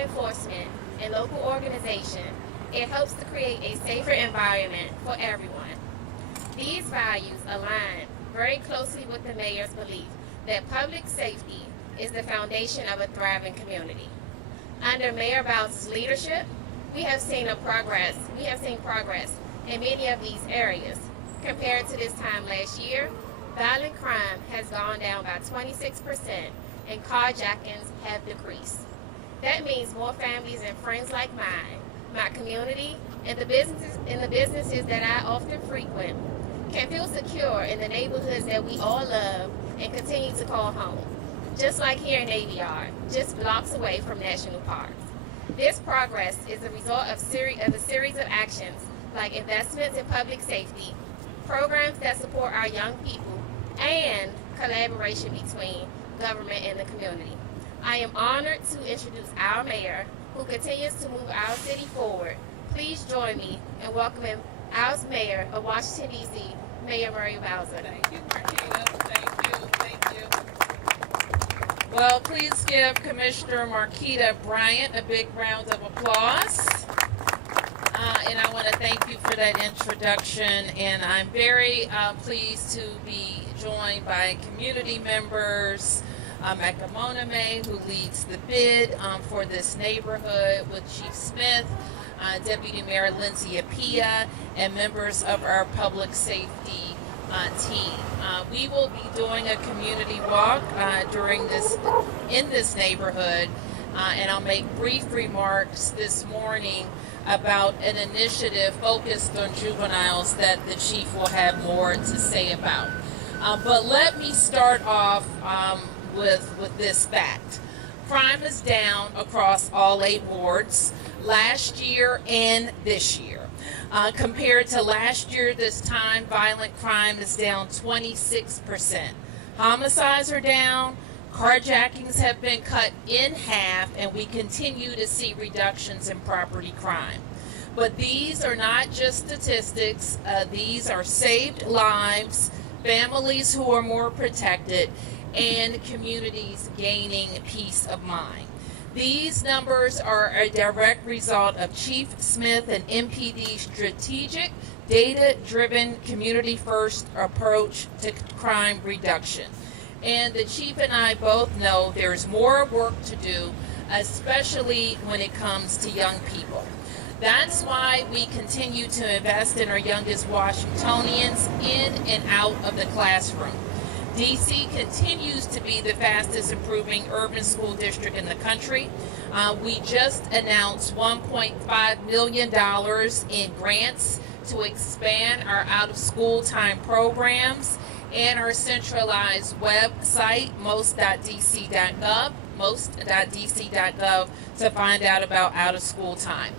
enforcement, and local organization, it helps to create a safer environment for everyone. These values align very closely with the mayor's belief that public safety is the foundation of a thriving community. Under Mayor Bowles' leadership, we have seen progress in many of these areas. Compared to this time last year, violent crime has gone down by 26% and carjackings have decreased. That means more families and friends like mine, my community, and the businesses that I often frequent can feel secure in the neighborhoods that we all love and continue to call home. Just like here in Navy Yard, just blocks away from national parks. This progress is a result of a series of actions like investments in public safety, programs that support our young people, and collaboration between government and the community. I am honored to introduce our mayor, who continues to move our city forward. Please join me in welcoming our mayor of Washington, D.C., Mayor Murray Bowser. Thank you, Marquita. Thank you. Well, please give Commissioner Marquita Bryant a big round of applause. And I want to thank you for that introduction. And I'm very pleased to be joined by community members, Mecca May, who leads the bid for this neighborhood, with Chief Smith, Deputy Mayor Lindsay Apia, and members of our public safety team. We will be doing a community walk in this neighborhood, and I'll make brief remarks this morning about an initiative focused on juveniles that the chief will have more to say about. But let me start off with this fact. Crime is down across all 8 wards last year and this year. Compared to last year, this time, violent crime is down 26%. Homicides are down, carjackings have been cut in half, and we continue to see reductions in property crime. But these are not just statistics, these are saved lives, families who are more protected, and communities gaining peace of mind. These numbers are a direct result of Chief Smith and MPD's strategic, data-driven, community-first approach to crime reduction. And the Chief and I both know there's more work to do, especially when it comes to young people. That's why we continue to invest in our youngest Washingtonians in and out of the classroom. DC continues to be the fastest improving urban school district in the country. We just announced $1.5 million in grants to expand our out-of-school time programs and our centralized website, most.dc.gov, to find out about out-of-school time.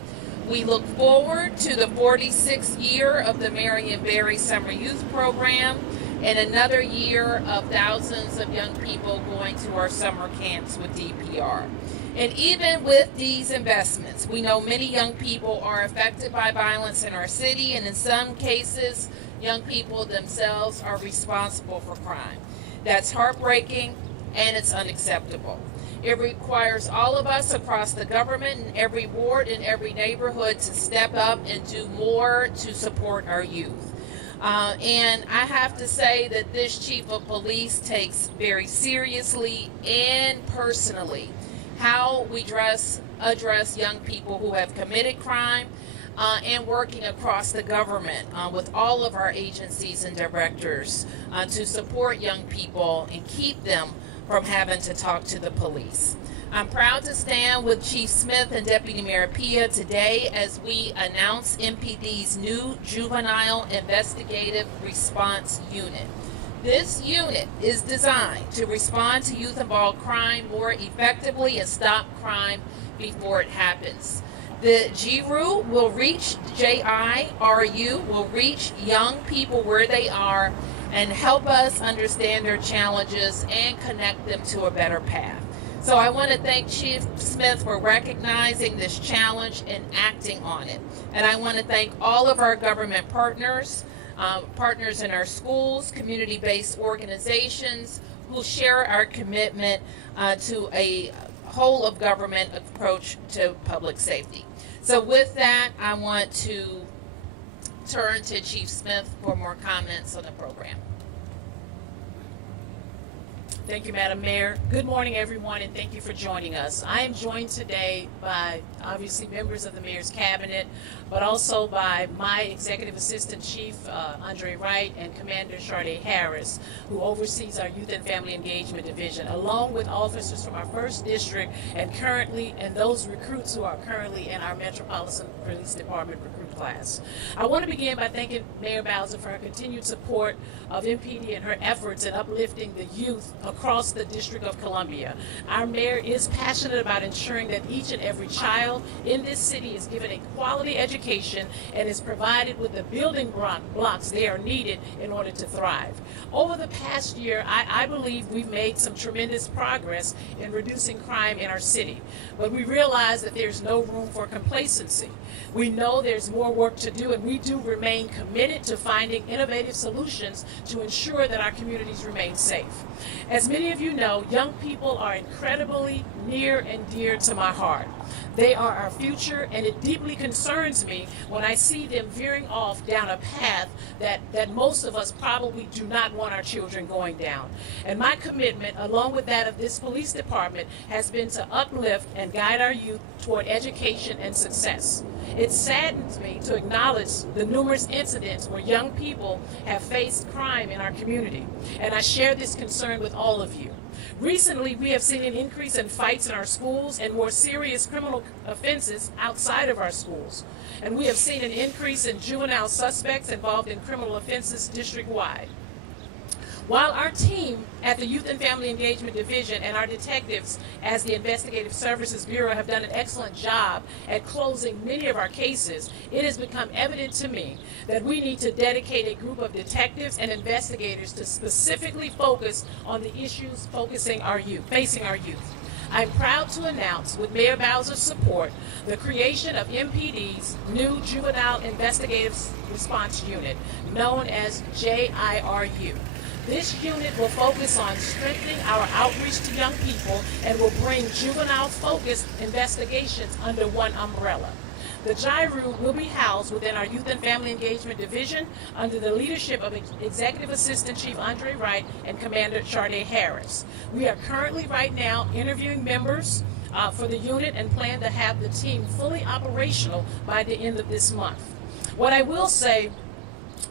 We look forward to the 46th year of the Marion Barry Summer Youth Program, and another year of thousands of young people going to our summer camps with DPR. And even with these investments, we know many young people are affected by violence in our city, and in some cases, young people themselves are responsible for crime. That's heartbreaking, and it's unacceptable. It requires all of us across the government, in every ward, in every neighborhood, to step up and do more to support our youth. And I have to say that this chief of police takes very seriously and personally how we address young people who have committed crime, and working across the government with all of our agencies and directors to support young people and keep them from having to talk to the police. I'm proud to stand with Chief Smith and Deputy Mayor Pia today as we announce MPD's new Juvenile Investigative Response Unit. This unit is designed to respond to youth-involved crime more effectively and stop crime before it happens. The JIRU will reach young people where they are and help us understand their challenges and connect them to a better path. So I want to thank Chief Smith for recognizing this challenge and acting on it. And I want to thank all of our government partners, partners in our schools, community-based organizations who share our commitment to a whole of government approach to public safety. So with that, I want to turn to Chief Smith for more comments on the program. Thank you, Madam Mayor. Good morning, everyone, and thank you for joining us. I am joined today by, obviously, members of the Mayor's Cabinet, but also by my Executive Assistant Chief, Andre Wright, and Commander Sharday Harris, who oversees our Youth and Family Engagement Division, along with officers from our 1st District and those recruits who are currently in our Metropolitan Police Department recruit class. I want to begin by thanking Mayor Bowser for her continued support of MPD and her efforts in uplifting the youth across the District of Columbia. Our mayor is passionate about ensuring that each and every child in this city is given a quality education and is provided with the building blocks they are needed in order to thrive. Over the past year, I believe we've made some tremendous progress in reducing crime in our city, but we realize that there's no room for complacency. We know there's more work to do, and we do remain committed to finding innovative solutions to ensure that our communities remain safe. As many of you know, young people are incredibly near and dear to my heart. They are our future, and it deeply concerns me when I see them veering off down a path that most of us probably do not want our children going down. And my commitment, along with that of this police department, has been to uplift and guide our youth toward education and success. It saddens me to acknowledge the numerous incidents where young people have faced crime in our community, and I share this concern with all of you. Recently, we have seen an increase in fights in our schools and more serious criminal offenses outside of our schools. And we have seen an increase in juvenile suspects involved in criminal offenses district-wide. While our team at the Youth and Family Engagement Division and our detectives as the Investigative Services Bureau have done an excellent job at closing many of our cases, it has become evident to me that we need to dedicate a group of detectives and investigators to specifically focus on the issues facing our youth. I'm proud to announce, with Mayor Bowser's support, the creation of MPD's new Juvenile Investigative Response Unit, known as JIRU. This unit will focus on strengthening our outreach to young people and will bring juvenile-focused investigations under one umbrella. The JIRU will be housed within our Youth and Family Engagement Division under the leadership of Executive Assistant Chief Andre Wright and Commander Sharday Harris. We are currently right now interviewing members for the unit and plan to have the team fully operational by the end of this month. What I will say,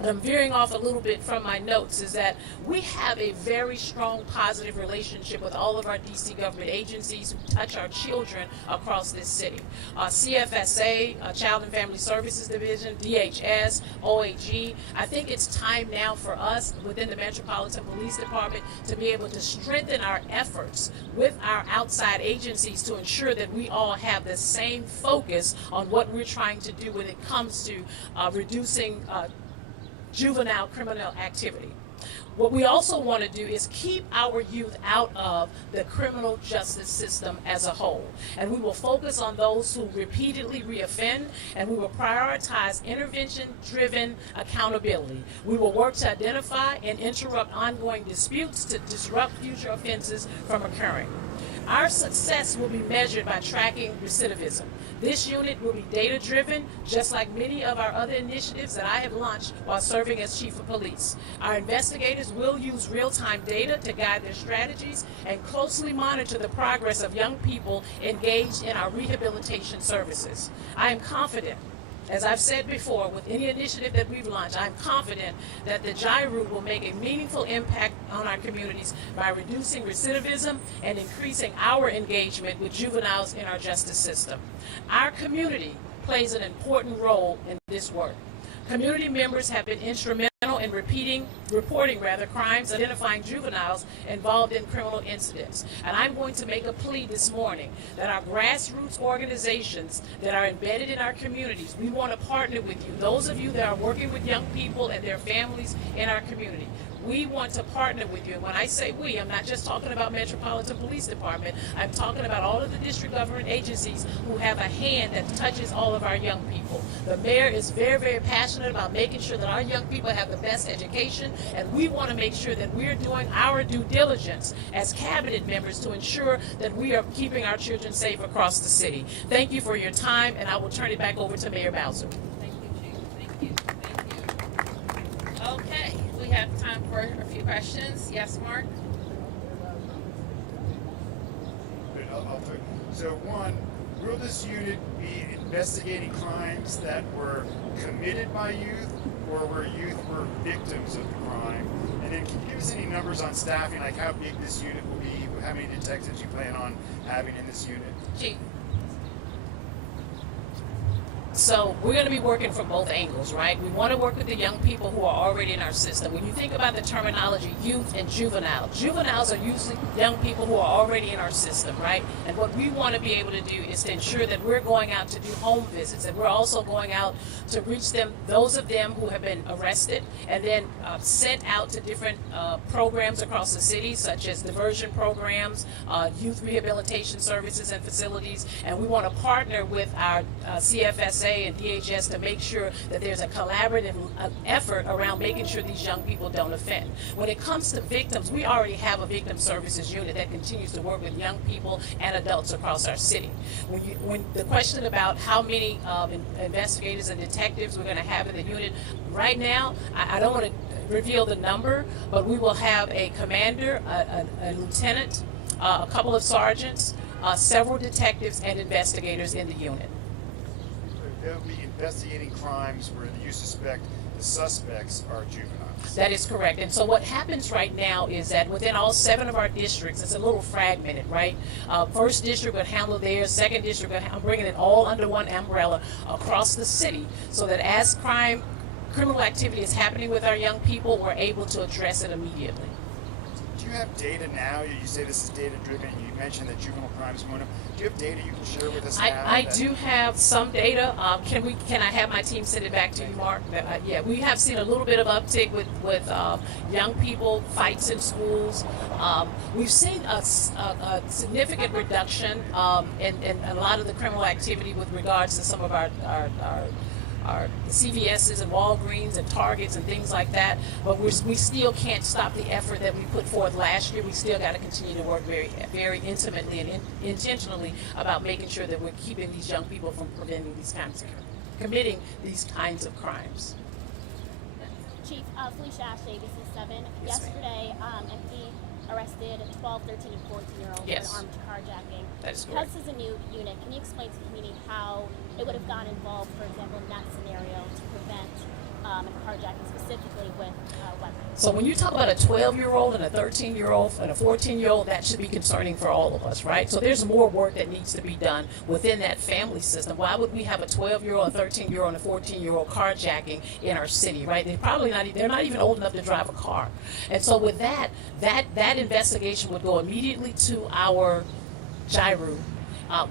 I'm veering off a little bit from my notes, is that we have a very strong positive relationship with all of our DC government agencies who touch our children across this city. CFSA, Child and Family Services Division, DHS, OAG. I think it's time now for us within the Metropolitan Police Department to be able to strengthen our efforts with our outside agencies to ensure that we all have the same focus on what we're trying to do when it comes to reducing juvenile criminal activity. What we also want to do is keep our youth out of the criminal justice system as a whole. And we will focus on those who repeatedly reoffend, and we will prioritize intervention-driven accountability. We will work to identify and interrupt ongoing disputes to disrupt future offenses from occurring. Our success will be measured by tracking recidivism. This unit will be data-driven, just like many of our other initiatives that I have launched while serving as Chief of Police. Our investigators will use real-time data to guide their strategies and closely monitor the progress of young people engaged in our rehabilitation services. I am confident, as I've said before, with any initiative that we've launched, I'm confident that the JIRU will make a meaningful impact on our communities by reducing recidivism and increasing our engagement with juveniles in our justice system. Our community plays an important role in this work. Community members have been instrumental in reporting crimes, identifying juveniles involved in criminal incidents. And I'm going to make a plea this morning that our grassroots organizations that are embedded in our communities, we want to partner with you. Those of you that are working with young people and their families in our community, we want to partner with you. And when I say we, I'm not just talking about Metropolitan Police Department. I'm talking about all of the district government agencies who have a hand that touches all of our young people. The mayor is very, very passionate about making sure that our young people have have the best education, and we want to make sure that we're doing our due diligence as cabinet members to ensure that we are keeping our children safe across the city. Thank you for your time, and I will turn it back over to Mayor Bowser. Thank you, Chief. Thank you. Thank you. Okay, we have time for a few questions. Yes, Mark? I'll put, so one, will this unit be investigating crimes that were committed by youth or where youth were victims of the crime? And then can you give us any numbers on staffing, like how big this unit will be, how many detectives you plan on having in this unit? Chief. So we're going to be working from both angles, right? We want to work with the young people who are already in our system. When you think about the terminology youth and juvenile, juveniles are usually young people who are already in our system, right? And what we want to be able to do is to ensure that we're going out to do home visits, and we're also going out to reach them, those of them who have been arrested, and then sent out to different programs across the city, such as diversion programs, youth rehabilitation services and facilities, and we want to partner with our CFSA and DHS to make sure that there's a collaborative effort around making sure these young people don't offend. When it comes to victims, we already have a victim services unit that continues to work with young people and adults across our city. When the question about how many investigators and detectives we're going to have in the unit, right now, I don't want to reveal the number, but we will have a commander, a lieutenant, a couple of sergeants, several detectives and investigators in the unit. They'll be investigating crimes where you suspect the suspects are juveniles. That is correct. And so what happens right now is that within all 7 of our districts, it's a little fragmented, right? First district would handle theirs, second district would I'm bringing it all under one umbrella across the city, so that as criminal activity is happening with our young people, we're able to address it immediately. Do you have data now? You say this is data driven. You mentioned that juvenile crime is going up. Do you have data you can share with us now? I do have some data. Can I have my team send it back to you, Mark? Yeah, we have seen a little bit of uptick with young people, fights in schools. We've seen a significant reduction in a lot of the criminal activity with regards to some of our CVS's and Walgreens and Targets and things like that, but we still can't stop the effort that we put forth last year. We still got to continue to work very, very intimately and intentionally about making sure that we're keeping these young people from committing these kinds of crimes. Chief, Felicia Ashley, this is 7. Yes, yesterday, MP arrested 12, 13, and 14-year-olds Yes. for armed carjacking. That is correct. Because this is a new unit, can you explain to the community how it would have gotten involved, for example, in that scenario to prevent a carjacking specifically with weapons? So when you talk about a 12-year-old and a 13-year-old and a 14-year-old, that should be concerning for all of us, right? So there's more work that needs to be done within that family system. Why would we have a 12-year-old, a 13-year-old, and a 14-year-old carjacking in our city, right? They're not even old enough to drive a car. And so with that investigation would go immediately to our GIRU.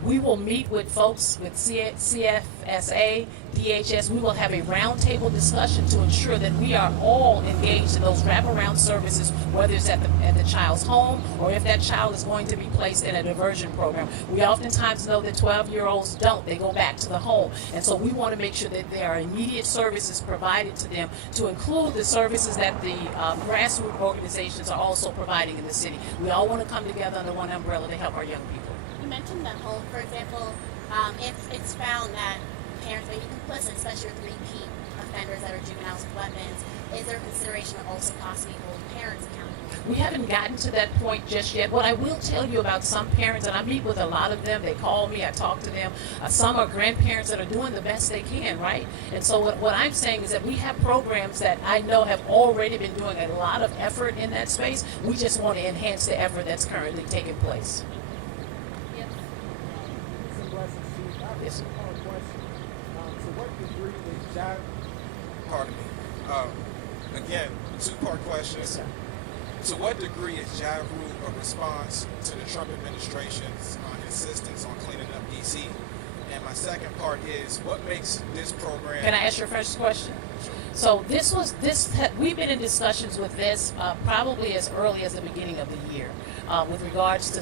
We will meet with folks with CFSA, DHS. We will have a roundtable discussion to ensure that we are all engaged in those wraparound services, whether it's at the child's home or if that child is going to be placed in a diversion program. We oftentimes know that 12-year-olds don't. They go back to the home. And so we want to make sure that there are immediate services provided to them, to include the services that the grassroots organizations are also providing in the city. We all want to come together under one umbrella to help our young people. You mentioned that home, for example, if it's found that parents may be complicit, especially with repeat offenders that are juveniles with weapons, is there consideration of also possibly holding parents accountable? We haven't gotten to that point just yet. What I will tell you about some parents, and I meet with a lot of them, they call me, I talk to them. Some are grandparents that are doing the best they can, right? And so what I'm saying is that we have programs that I know have already been doing a lot of effort in that space. We just want to enhance the effort that's currently taking place. Yes, sir. To what degree is GIRU? Pardon me. Again, two-part question. Yes, sir. To what degree is GIRU a response to the Trump administration's insistence on cleaning up D.C.? And my second part is, what makes this program... Can I ask your first question? So we've been in discussions with this probably as early as the beginning of the year with regards to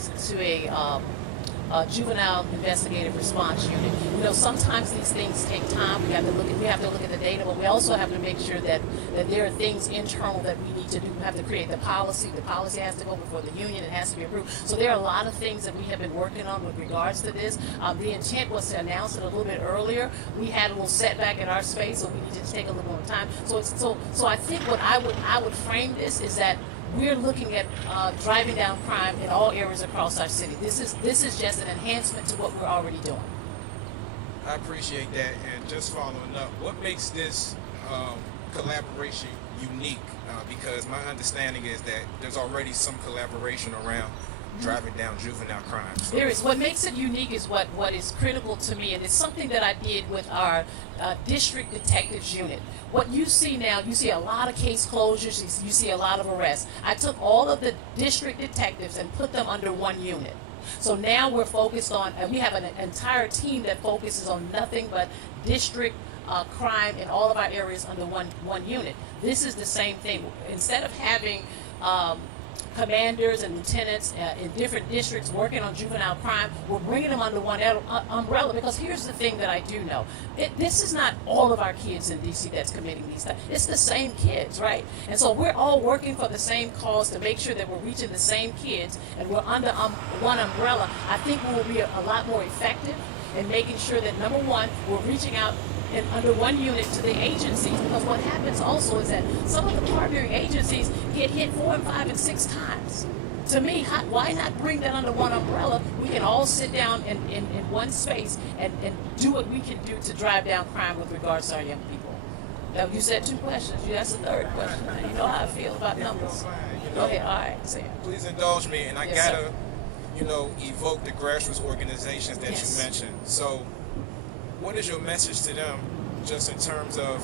Juvenile Investigative Response Unit. You know, sometimes these things take time. We have to look at the data, but we also have to make sure that there are things internal that we need to do. We have to create the policy. The policy has to go before the union. It has to be approved. So there are a lot of things that we have been working on with regards to this. The intent was to announce it a little bit earlier. We had a little setback in our space, so we needed to take a little more time. So I think what I would frame this is that we're looking at driving down crime in all areas across our city. This is just an enhancement to what we're already doing. I appreciate that. And just following up, what makes this collaboration unique? Because my understanding is that there's already some collaboration around driving down juvenile crime. So there is. What makes it unique is what is critical to me, and it's something that I did with our district detectives unit. What you see now, you see a lot of case closures, you see a lot of arrests. I took all of the district detectives and put them under one unit. So now we're focused on, and we have an entire team that focuses on nothing but district crime in all of our areas under one unit. This is the same thing. Instead of having commanders and lieutenants in different districts working on juvenile crime, we're bringing them under one umbrella, because here's the thing that I do know. This is not all of our kids in D.C. that's committing these things. It's the same kids, right? And so we're all working for the same cause to make sure that we're reaching the same kids and we're under one umbrella. I think we will be a lot more effective in making sure that, number one, we're reaching out and under one unit to the agencies, because what happens also is that some of the partnering agencies get hit 4 and 5 and 6 times. To me, why not bring that under one umbrella? We can all sit down in one space and do what we can do to drive down crime with regards to our young people. Now, you said 2 questions. That's the 3rd question. You know how I feel about numbers. Go ahead. All right, Sam. Please indulge me, and I Yes, gotta, evoke the grassroots organizations that Yes. you mentioned. So, what is your message to them, just in terms of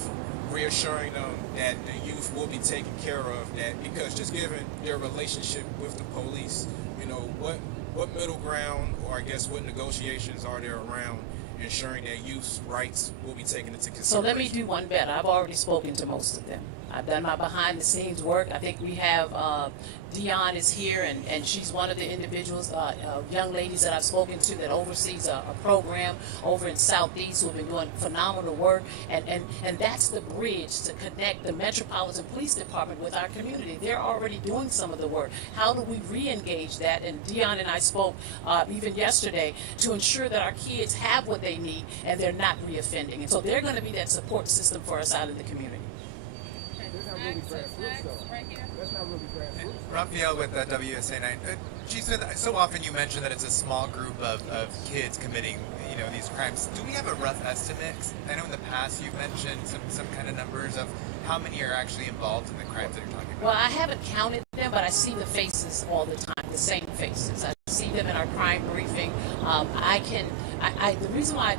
reassuring them that the youth will be taken care of? That because just given their relationship with the police, what middle ground, or I guess what negotiations are there around ensuring that youth's rights will be taken into consideration? So let me do one better. I've already spoken to most of them. I've done my behind the scenes work. I think we have Dion is here, and she's one of the individuals, young ladies that I've spoken to that oversees a program over in Southeast who have been doing phenomenal work, and that's the bridge to connect the Metropolitan Police Department with our community. They're already doing some of the work. How do we re-engage that? And Dion and I spoke even yesterday to ensure that our kids have what they need and they're not reoffending. And so they're going to be that support system for us out in the community. That's not really grassroots. Raphael with WSA 9. Chief Smith, so often you mention that it's a small group of kids committing, these crimes. Do we have a rough estimate? I know in the past you've mentioned some kind of numbers of how many are actually involved in the crimes that you're talking about. Well, I haven't counted them, but I see the faces all the time, the same faces. I see them in our crime briefing. The reason why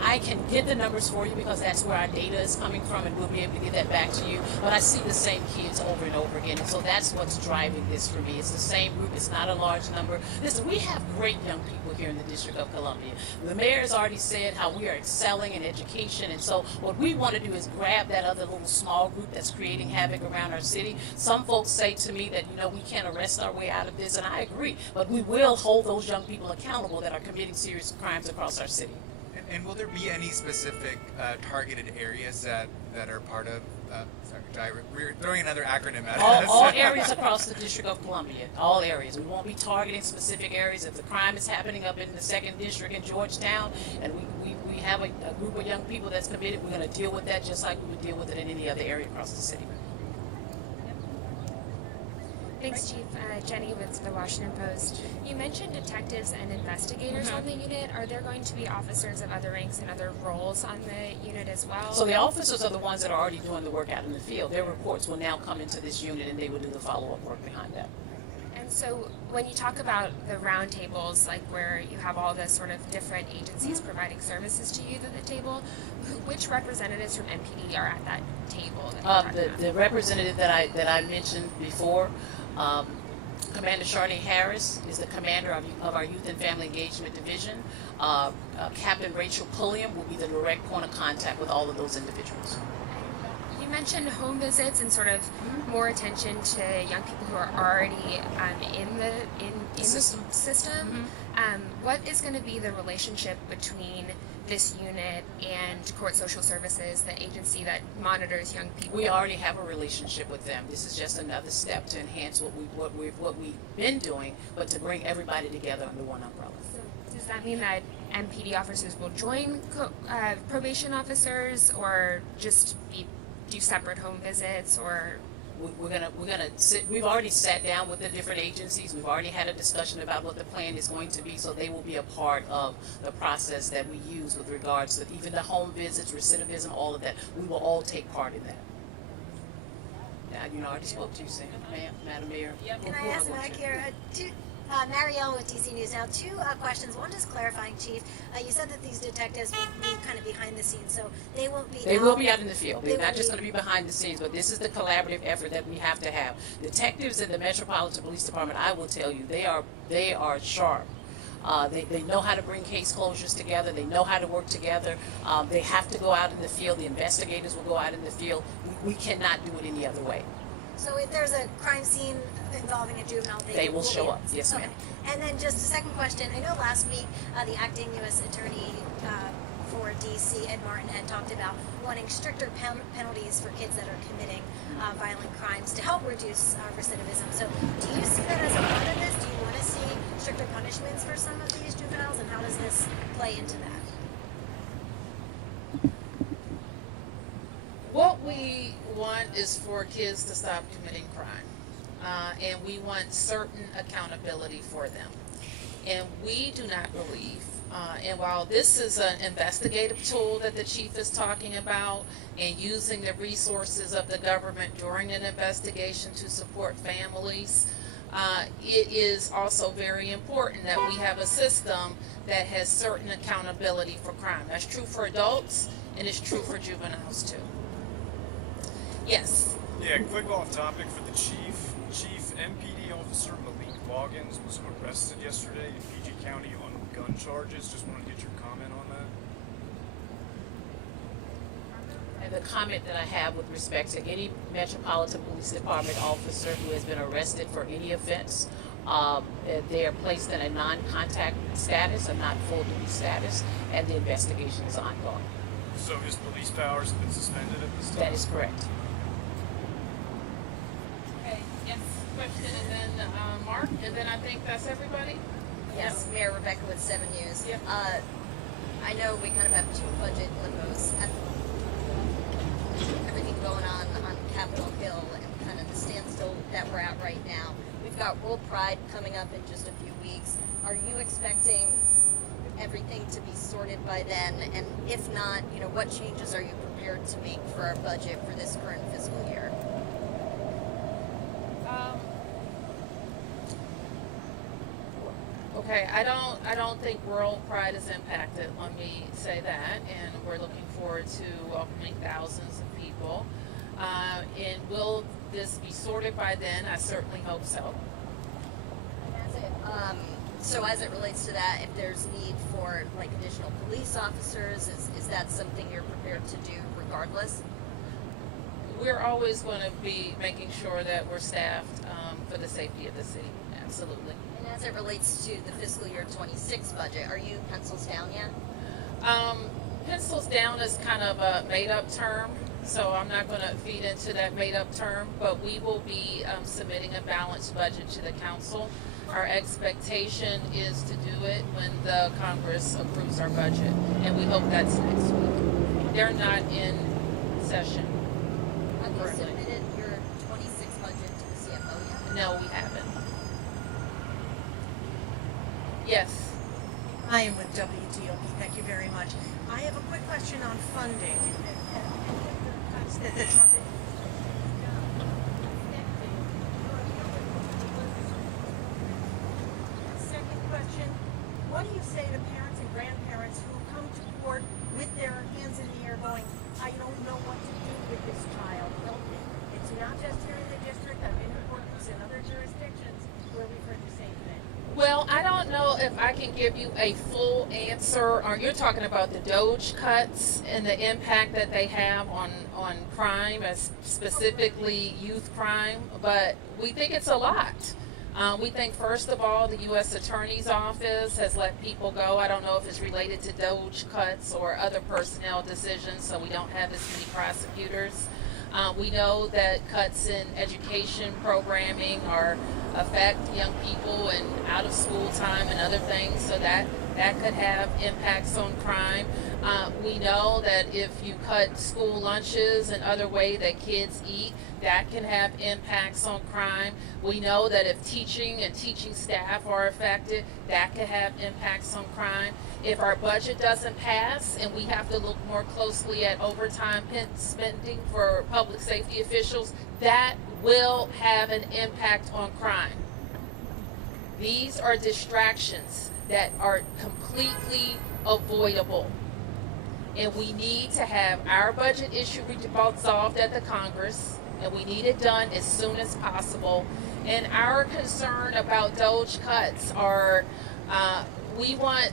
I can get the numbers for you, because that's where our data is coming from, and we'll be able to get that back to you. But I see the same kids over and over again, and so that's what's driving this for me. It's the same group. It's not a large number. Listen, we have great young people here in the District of Columbia. The mayor has already said how we are excelling in education, and so what we want to do is grab that other little small group that's creating havoc around our city. Some folks say to me that, we can't arrest our way out of this, and I agree. But we will hold those young people accountable that are committing serious crimes across our city. And will there be any specific targeted areas that are part of, we're throwing another acronym at us. All areas across the District of Columbia, all areas. We won't be targeting specific areas. If the crime is happening up in the 2nd District in Georgetown, and we have a group of young people that's committed, we're going to deal with that just like we would deal with it in any other area across the city. Thanks, Chief. Jenny with the Washington Post. You mentioned detectives and investigators on the unit. Are there going to be officers of other ranks and other roles on the unit as well? So the officers are the ones that are already doing the work out in the field. Their reports will now come into this unit, and they will do the follow-up work behind that. And so when you talk about the roundtables, like where you have all the sort of different agencies providing services to youth at the table, which representatives from MPD are at that table? The representative that I mentioned before, Commander Charnay Harris is the commander of our Youth and Family Engagement Division. Captain Rachel Pulliam will be the direct point of contact with all of those individuals. You you mentioned home visits and sort of more attention to young people who are already in the system. What is going to be the relationship between this unit and Court Social Services, the agency that monitors young people? We already have a relationship with them. This is just another step to enhance what we've been doing, but to bring everybody together under one umbrella. So does that mean that MPD officers will join probation officers, or just do separate home visits, or? We're gonna sit. We've already sat down with the different agencies. We've already had a discussion about what the plan is going to be, so they will be a part of the process that we use with regards to even the home visits, recidivism, all of that. We will all take part in that. I already spoke to you, Sam, Madam Mayor. Can I ask Mac here? Marielle with DC News Now. Two questions. One, just clarifying, Chief. You said that these detectives will be kind of behind the scenes, so they won't be. They will be out in the field. They're not just going to be behind the scenes, but this is the collaborative effort that we have to have. Detectives in the Metropolitan Police Department, I will tell you, they are sharp. They know how to bring case closures together. They know how to work together. They have to go out in the field. The investigators will go out in the field. We cannot do it any other way. So if there's a crime scene involving a juvenile, they will show up. Yes, ma'am. And then just a second question. I know last week the acting U.S. Attorney for D.C., Ed Martin, had talked about wanting stricter penalties for kids that are committing violent crimes to help reduce recidivism. So do you see that as a part of this? Do you want to see stricter punishments for some of these juveniles, and how does this play into that? What we want is for kids to stop committing crime, and we want certain accountability for them. And we do not believe, and while this is an investigative tool that the chief is talking about, and using the resources of the government during an investigation to support families, it is also very important that we have a system that has certain accountability for crime. That's true for adults, and it's true for juveniles too. Yes. Yeah, quick off topic for the chief. Chief, MPD officer Malik Loggins was arrested yesterday in PG County on gun charges. Just wanted to get your comment on that. And the comment that I have with respect to any Metropolitan Police Department officer who has been arrested for any offense, they are placed in a non-contact status, a not full duty status, and the investigation is ongoing. So his police powers have been suspended at this time? That is correct. Okay, yes, question, and then Mark, and then I think that's everybody? Yes, Mayor Rebecca with 7 News. Yep. I know we kind of have two budget limos at everything going on Capitol Hill and kind of the standstill that we're at right now. We've got World Pride coming up in just a few weeks. Are you expecting everything to be sorted by then? And if not, what changes are you prepared to make for our budget for this current fiscal year? Okay, I don't think World Pride is impacted. Let me say that, and we're looking forward to welcoming thousands of people. And will this be sorted by then? I certainly hope so. So as it relates to that, if there's need for additional police officers, is that something you're prepared to do regardless? We're always going to be making sure that we're staffed for the safety of the city. Absolutely. And as it relates to the fiscal year 26 budget, are you pencils down yet? Pencils down is kind of a made-up term, so I'm not going to feed into that made-up term, but we will be submitting a balanced budget to the council. Our expectation is to do it when the Congress approves our budget, and we hope that's next week. They're not in session. Have you submitted your 26 budget to the CFO yet? No, we haven't. Yes. I am with WTOP. Thank you very much. I have a quick question on funding. The Trump Second question, what do you say to parents and grandparents who come to court with their hands in the air going, I don't know what to do with this child, help me. It's not just here in the district, I've been in courts in other jurisdictions where we've heard the same thing. Well, I don't know if I can can give you a full answer. Or you're talking about the Doge cuts and the impact that they have on crime, as specifically youth crime. But we think it's a lot. We think, first of all, the U.S. Attorney's Office has let people go. I don't know if it's related to Doge cuts or other personnel decisions, so we don't have as many prosecutors. We know that cuts in education programming affect young people and out of school time and other things, so that could have impacts on crime. We know that if you cut school lunches and other way that kids eat, that can have impacts on crime. We know that if teaching and teaching staff are affected, that can have impacts on crime. If our budget doesn't pass and we have to look more closely at overtime spending for public safety officials, that will have an impact on crime. These are distractions that are completely avoidable. And we need to have our budget issue resolved at the Congress, and we need it done as soon as possible. And our concern about Doge cuts are we want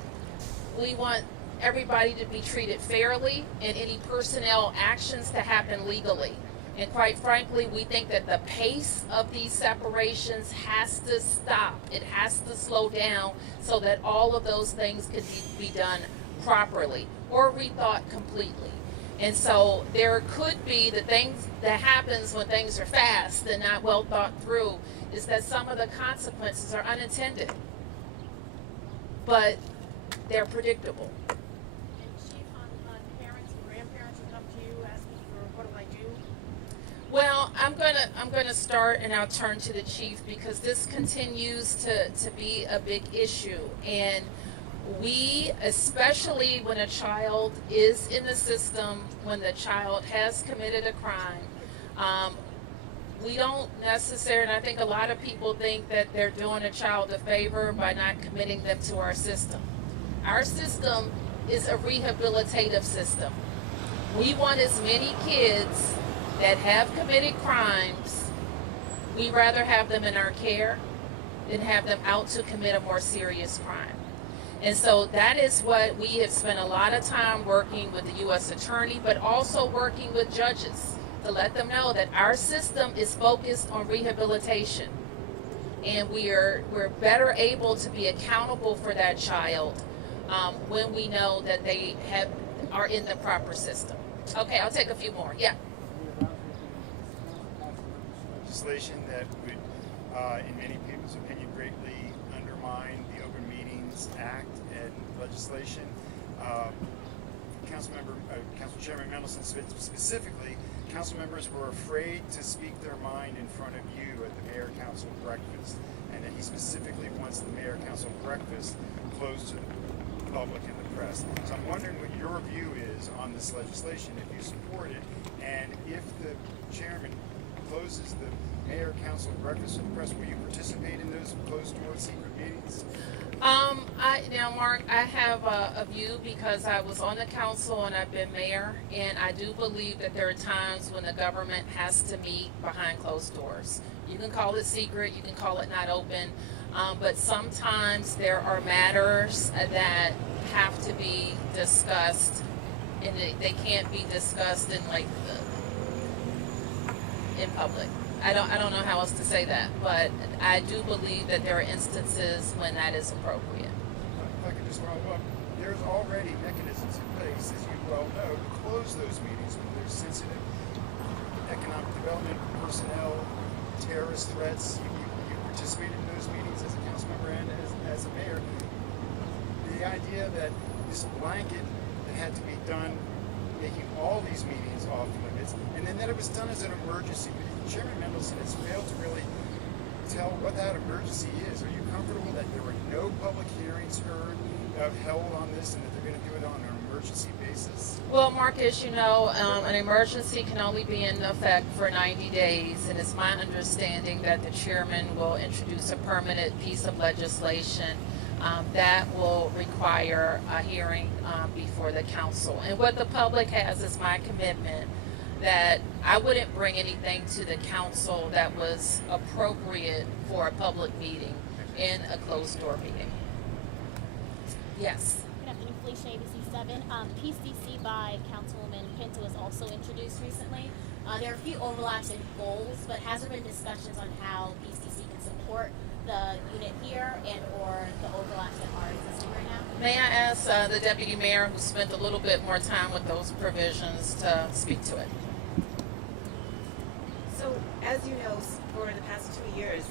everybody to be treated fairly and any personnel actions to happen legally. And quite frankly, we think that the pace of these separations has to stop. It has to slow down so that all of those things can be done properly or rethought completely. And so there could be the things that happens when things are fast and not well thought through is that some of the consequences are unintended, but they're predictable. And Chief, on parents and grandparents who come to you asking for what do I do? Well, I'm gonna start and I'll turn to the chief because this continues to be a big issue. And we, especially when a child is in the system, when the child has committed a crime, we don't necessarily, and I think a lot of people think that they're doing a child a favor by not committing them to our system. Our system is a rehabilitative system. We want as many kids that have committed crimes, we rather have them in our care than have them out to commit a more serious crime. And so that is what we have spent a lot of time working with the U.S. Attorney, but also working with judges to let them know that our system is focused on rehabilitation. And we're better able to be accountable for that child when we know that they are in the proper system. Okay, I'll take a few more. Yeah. Legislation that would, in many people's opinion, greatly undermine the Open Meetings Act and legislation. Council Chairman Mendelson specifically, council members were afraid to speak their mind in front of you at the Mayor Council breakfast, and that he specifically wants the Mayor Council breakfast closed to the public and the press. So I'm wondering what your view is on this legislation, if you support it, and if the chairman closes the Mayor Council breakfast to the press, will you participate in those closed-door secret meetings? Now, Mark, I have a view because I was on the council and I've been mayor, and I do believe that there are times when the government has to meet behind closed doors. You can call it secret, you can call it not open, but sometimes there are matters that have to be discussed, and they can't be discussed in in public. I don't know how else to say that, but I do believe that there are instances when that is appropriate. If I could just follow up, there's already mechanisms in place, as you well know, to close those meetings when there's sensitive economic development, personnel, terrorist threats. You participated in those meetings as a council member and as a mayor. The idea that this blanket that had to be done, making all these meetings off limits, and then that it was done as an emergency. Chairman Mendelson has failed to really tell what that emergency is. Are you comfortable that there were no public hearings held on this and that they're going to do it on an emergency basis? Well, Mark, as you know, an emergency can only be in effect for 90 days, and it's my understanding that the chairman will introduce a permanent piece of legislation that will require a hearing before the council. And what the public has is my commitment that I wouldn't bring anything to the council that was appropriate for a public meeting in a closed door meeting. Yes. Good afternoon, Felicia, ABC7. Peace DC by Councilwoman Pinto was also introduced recently. There are a few overlaps in goals, but has there been discussions on how Peace DC can support the unit here and or the overlaps that are existing right now? May I ask the Deputy Mayor, who spent a little bit more time with those provisions, to speak to it? So, as you know, for the past 2 years,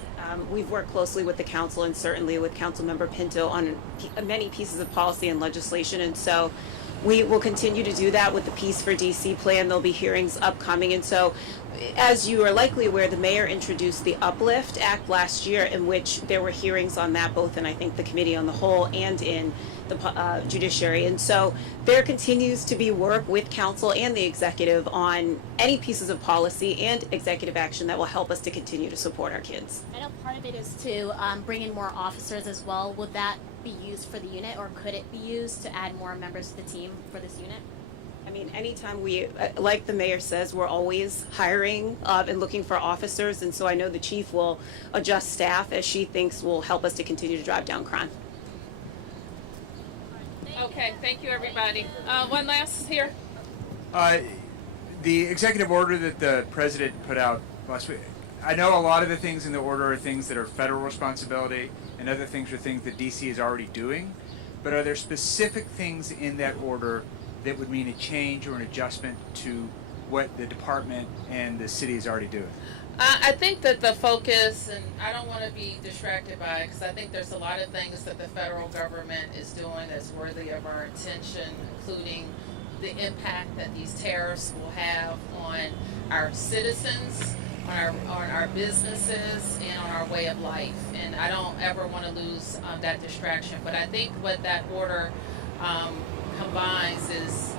we've worked closely with the council and certainly with Councilmember Pinto on many pieces of policy and legislation, and so we will continue to do that with the Peace for DC plan. There'll be hearings upcoming, and so as you are likely aware, the mayor introduced the Uplift Act last year, in which there were hearings on that both in, I think, the Committee on the Whole and in the judiciary. And so there continues to be work with council and the executive on any pieces of policy and executive action that will help us to continue to support our kids. I know part of it is to bring in more officers as well. Would that be used for the unit, or could it be used to add more members to the team for this unit? I mean, anytime we, like the mayor says, we're always hiring and looking for officers, and so I know the chief will adjust staff as she thinks will help us to continue to drive down crime. Okay, thank you, everybody. One last here. The executive order that the president put out last week, I know a lot of the things in the order are things that are federal responsibility, and other things are things that DC is already doing, but are there specific things in that order that would mean a change or an adjustment to what the department and the city is already doing? I think that the focus, and I don't want to be distracted by it, because I think there's a lot of things that the federal government is doing that's worthy of our attention, including the impact that these tariffs will have on our citizens, on our businesses, and on our way of life. And I don't ever want to lose that distraction. But I think what that order combines is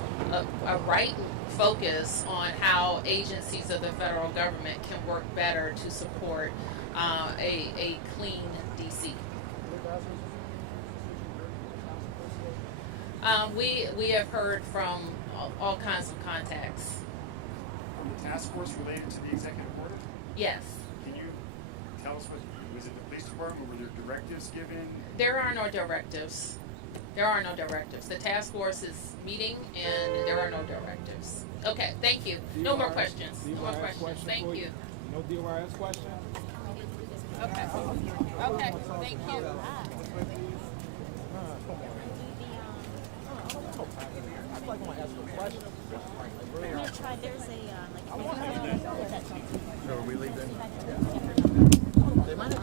a right focus on how agencies of the federal government can work better to support a clean DC. We have heard from all kinds of contacts. From the task force related to the executive order? Yes. Can you tell us was it the police department, or were there directives given? There are no directives. There are no directives. The task force is meeting, and there are no directives. Okay, thank you. No more questions. No more questions. Thank you. No DRS question? Okay. Okay, thank you. I feel like I want to ask a question. I'm gonna try. There's a So are we leaving? They might have